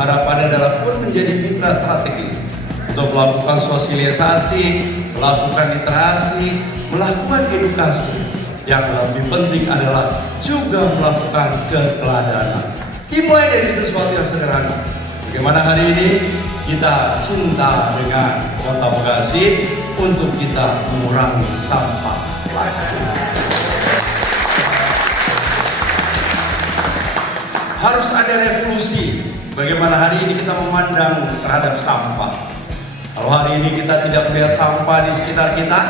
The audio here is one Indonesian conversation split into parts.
harapannya adalah pun menjadi mitra strategis untuk melakukan sosialisasi, melakukan literasi, melakukan edukasi. Yang lebih penting adalah juga melakukan keteladanan. Dimulai dari sesuatu yang sederhana. Bagaimana hari ini kita cinta dengan Kota Bekasi untuk kita mengurangi sampah plastik. Harus ada revolusi. Bagaimana hari ini kita memandang terhadap sampah. Kalau hari ini kita tidak melihat sampah di sekitar kita,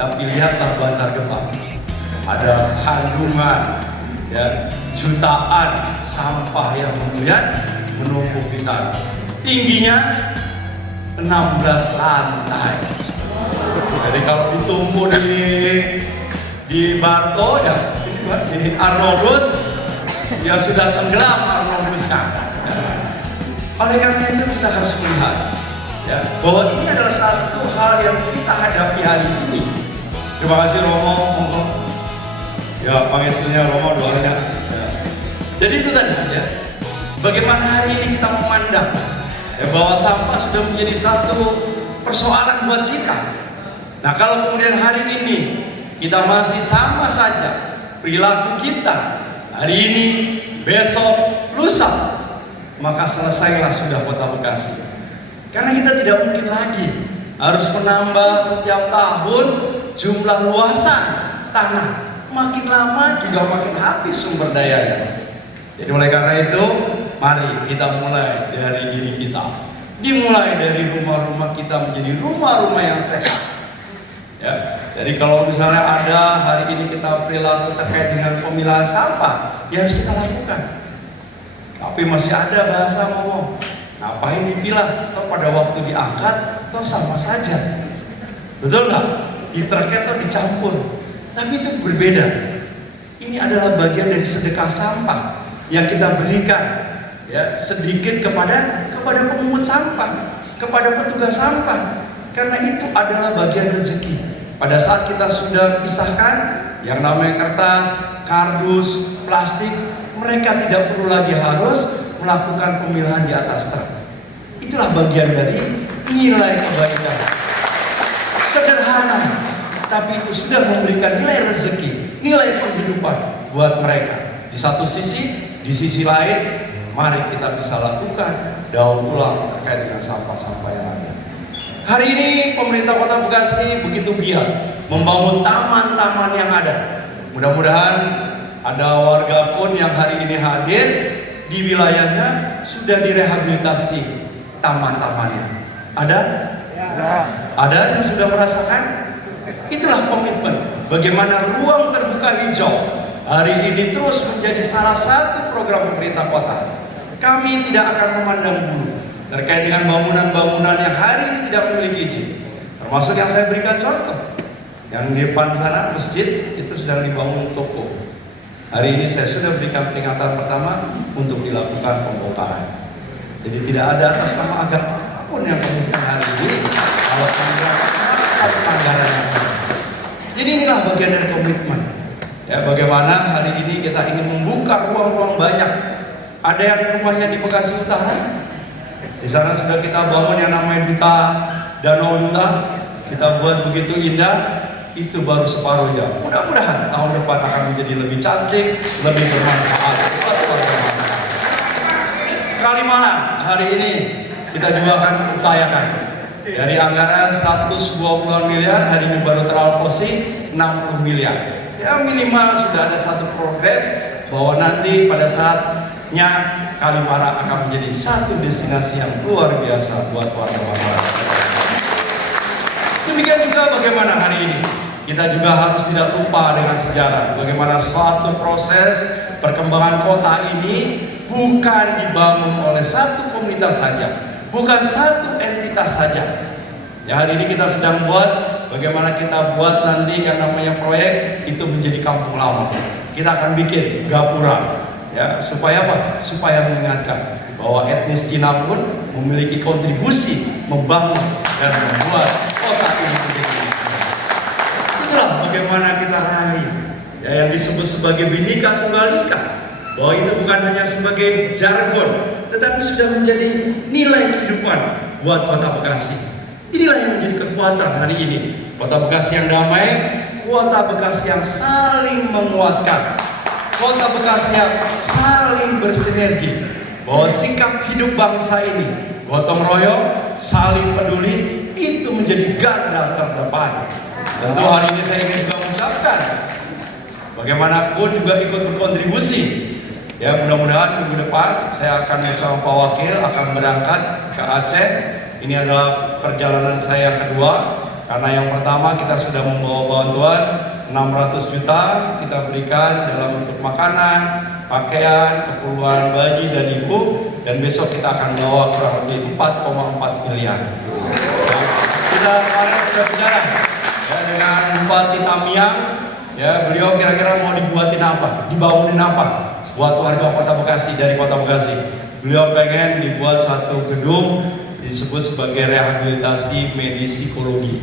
tapi lihatlah Bantar Gebang. Ada kandungan ya, jutaan sampah yang kemudian menumpuk di sana. Tingginya 16 lantai. Jadi kalau ditumpuk di Barto ya, jadi Arnoldus ya sudah tenggelam Arnoldusnya. Oleh karena itu kita harus melihat ya, bahwa ini adalah satu hal yang kita hadapi hari ini. Terima kasih Romo, monggo. Ya, panggilnya Romo doanya. Ya. Jadi itu tadi ya. Bagaimana hari ini kita memandang ya, bahwa sampah sudah menjadi satu persoalan buat kita. Nah, kalau kemudian hari ini kita masih sama saja perilaku kita hari ini, besok, lusa, maka selesailah sudah Kota Bekasi. Karena kita tidak mungkin lagi harus menambah setiap tahun jumlah luasan tanah. Makin lama juga makin habis sumber dayanya. Jadi oleh karena itu, mari kita mulai dari diri kita. Dimulai dari rumah-rumah kita menjadi rumah-rumah yang sehat. Ya, jadi kalau misalnya ada hari ini kita perilaku terkait dengan pemilahan sampah, ya harus kita lakukan. Tapi masih ada bahasa ngomong, ngapain dipilah? Atau pada waktu diangkat, atau sama saja. Betul nggak? Diterket atau dicampur. Tapi itu berbeda. Ini adalah bagian dari sedekah sampah yang kita berikan ya, sedikit kepada pemungut sampah, kepada petugas sampah. Karena itu adalah bagian rezeki. Pada saat kita sudah pisahkan yang namanya kertas, kardus, plastik, mereka tidak perlu lagi harus melakukan pemilahan di atas truk. Itulah bagian dari nilai kebaikan. Sederhana, tapi itu sudah memberikan nilai rezeki, nilai penghidupan buat mereka. Di satu sisi, di sisi lain, mari kita bisa lakukan daur ulang terkait dengan sampah-sampah yang ada. Hari ini pemerintah Kota Bekasi begitu giat membangun taman-taman yang ada. Mudah-mudahan ada warga pun yang hari ini hadir di wilayahnya sudah direhabilitasi taman-tamannya. Ada? Ya. Ada yang sudah merasakan? Itulah komitmen. Bagaimana ruang terbuka hijau hari ini terus menjadi salah satu program pemerintah kota. Kami tidak akan memandang bulu terkait dengan bangunan-bangunan yang hari ini tidak memiliki izin. Termasuk yang saya berikan contoh, yang di depan sana masjid itu sedang dibangun toko. Hari ini saya sudah berikan peringatan pertama untuk dilakukan pembongkaran. Jadi tidak ada atas nama agama apapun yang kemudian hari ini kalau pelanggaran yang ada. Jadi inilah bagian dari komitmen. Ya, bagaimana hari ini kita ingin membuka ruang-ruang banyak. Ada yang rumahnya di Bekasi Utara. Di sana sudah kita bangun yang namanya Duta Danau Duta. Kita buat begitu indah. Itu baru separuhnya. Mudah-mudahan tahun depan akan menjadi lebih cantik, lebih bermanfaat. Kalimalang hari ini kita juga akan upayakan. Dari anggaran 120 miliar, hari ini baru teralokasi 60 miliar. Ya minimal sudah ada satu progres bahwa nanti pada saatnya Kalimalang akan menjadi satu destinasi yang luar biasa buat warga-warga. Demikian juga bagaimana hari ini kita juga harus tidak lupa dengan sejarah. Bagaimana suatu proses perkembangan kota ini bukan dibangun oleh satu komunitas saja, bukan satu entitas saja. Ya hari ini kita sedang buat bagaimana kita buat nanti yang namanya proyek itu menjadi kampung lama. Kita akan bikin gapura, ya supaya apa? Supaya mengingatkan bahwa etnis Cina pun memiliki kontribusi membangun dan membuat kota ini menjadi. Itulah bagaimana kita raih ya, yang disebut sebagai Bhinneka Tunggal Ika, bahwa itu bukan hanya sebagai jargon, tetapi sudah menjadi nilai kehidupan buat Kota Bekasi. Inilah yang menjadi kekuatan hari ini. Kota Bekasi yang damai, Kota Bekasi yang saling menguatkan, Kota Bekasi yang saling bersinergi, bahwa sikap hidup bangsa ini gotong royong, saling peduli, itu menjadi garda terdepan. Tentu hari ini saya ingin juga mengucapkan bagaimana KUN juga ikut berkontribusi. Ya, mudah-mudahan minggu depan saya akan bersama Pak Wakil akan berangkat ke Aceh. Ini adalah perjalanan saya yang kedua, karena yang pertama kita sudah membawa bantuan 600 juta kita berikan dalam bentuk makanan, pakaian, keperluan bayi dan ibu, dan besok kita akan bawa kurang lebih 4,4 miliar. Kita kemarin sudah bicara ya, dengan Bupati Tamiang, ya beliau kira-kira mau dibuatin apa, dibangunin apa buat warga Kota Bekasi, dari Kota Bekasi. Beliau pengen dibuat satu gedung disebut sebagai rehabilitasi medis psikologi.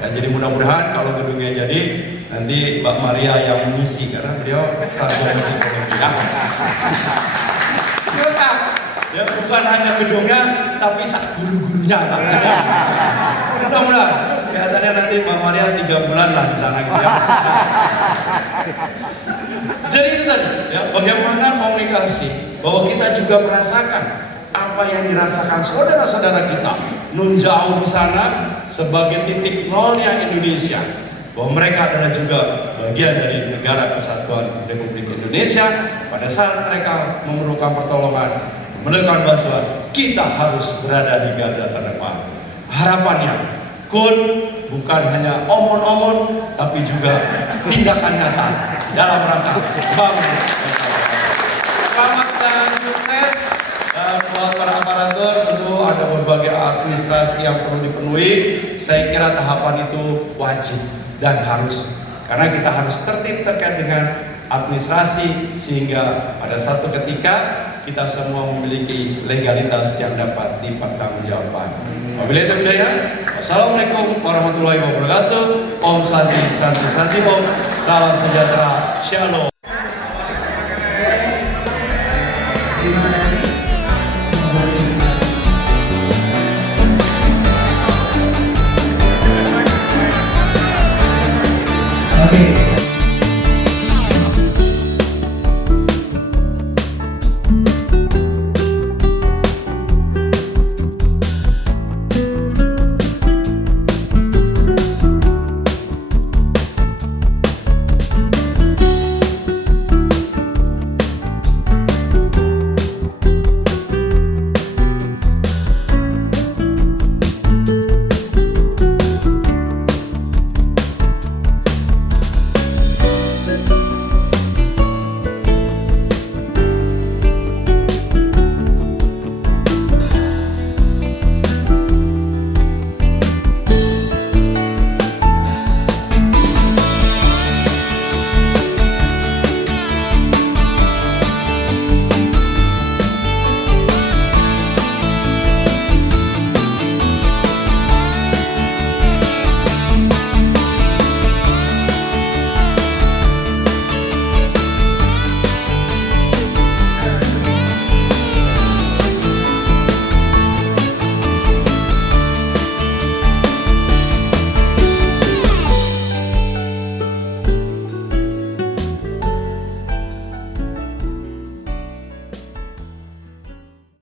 Ya, jadi mudah-mudahan kalau gedungnya jadi, nanti Mbak Maria yang mengisi karena beliau sarjana psikologi. Ya, bukan hanya gedungnya, tapi sak guru-gurunya. Mudah-mudahan kelihatannya nanti Mbak Maria 3 bulan lah di sana gitu ya. Jadi itu tadi, ya, bagaimana komunikasi, bahwa kita juga merasakan apa yang dirasakan saudara-saudara kita nun jauh di sana sebagai titik nolnya Indonesia, bahwa mereka adalah juga bagian dari negara kesatuan Republik Indonesia. Pada saat mereka memerlukan pertolongan, memerlukan bantuan, kita harus berada di garda terdepan. Harapannya KUN bukan hanya omon-omon, tapi juga tindakan nyata dalam rangka bangun. Selamat dan sukses. Dan buat para aparatur, tentu ada berbagai administrasi yang perlu dipenuhi. Saya kira tahapan itu wajib dan harus, karena kita harus tertib terkait dengan administrasi, sehingga pada satu ketika kita semua memiliki legalitas yang dapat dipertanggungjawabkan. Wabillahi taufiq hidayah. Wassalamualaikum warahmatullahi wabarakatuh. Om Santi Santi Santi Om. Salam sejahtera. Shalom.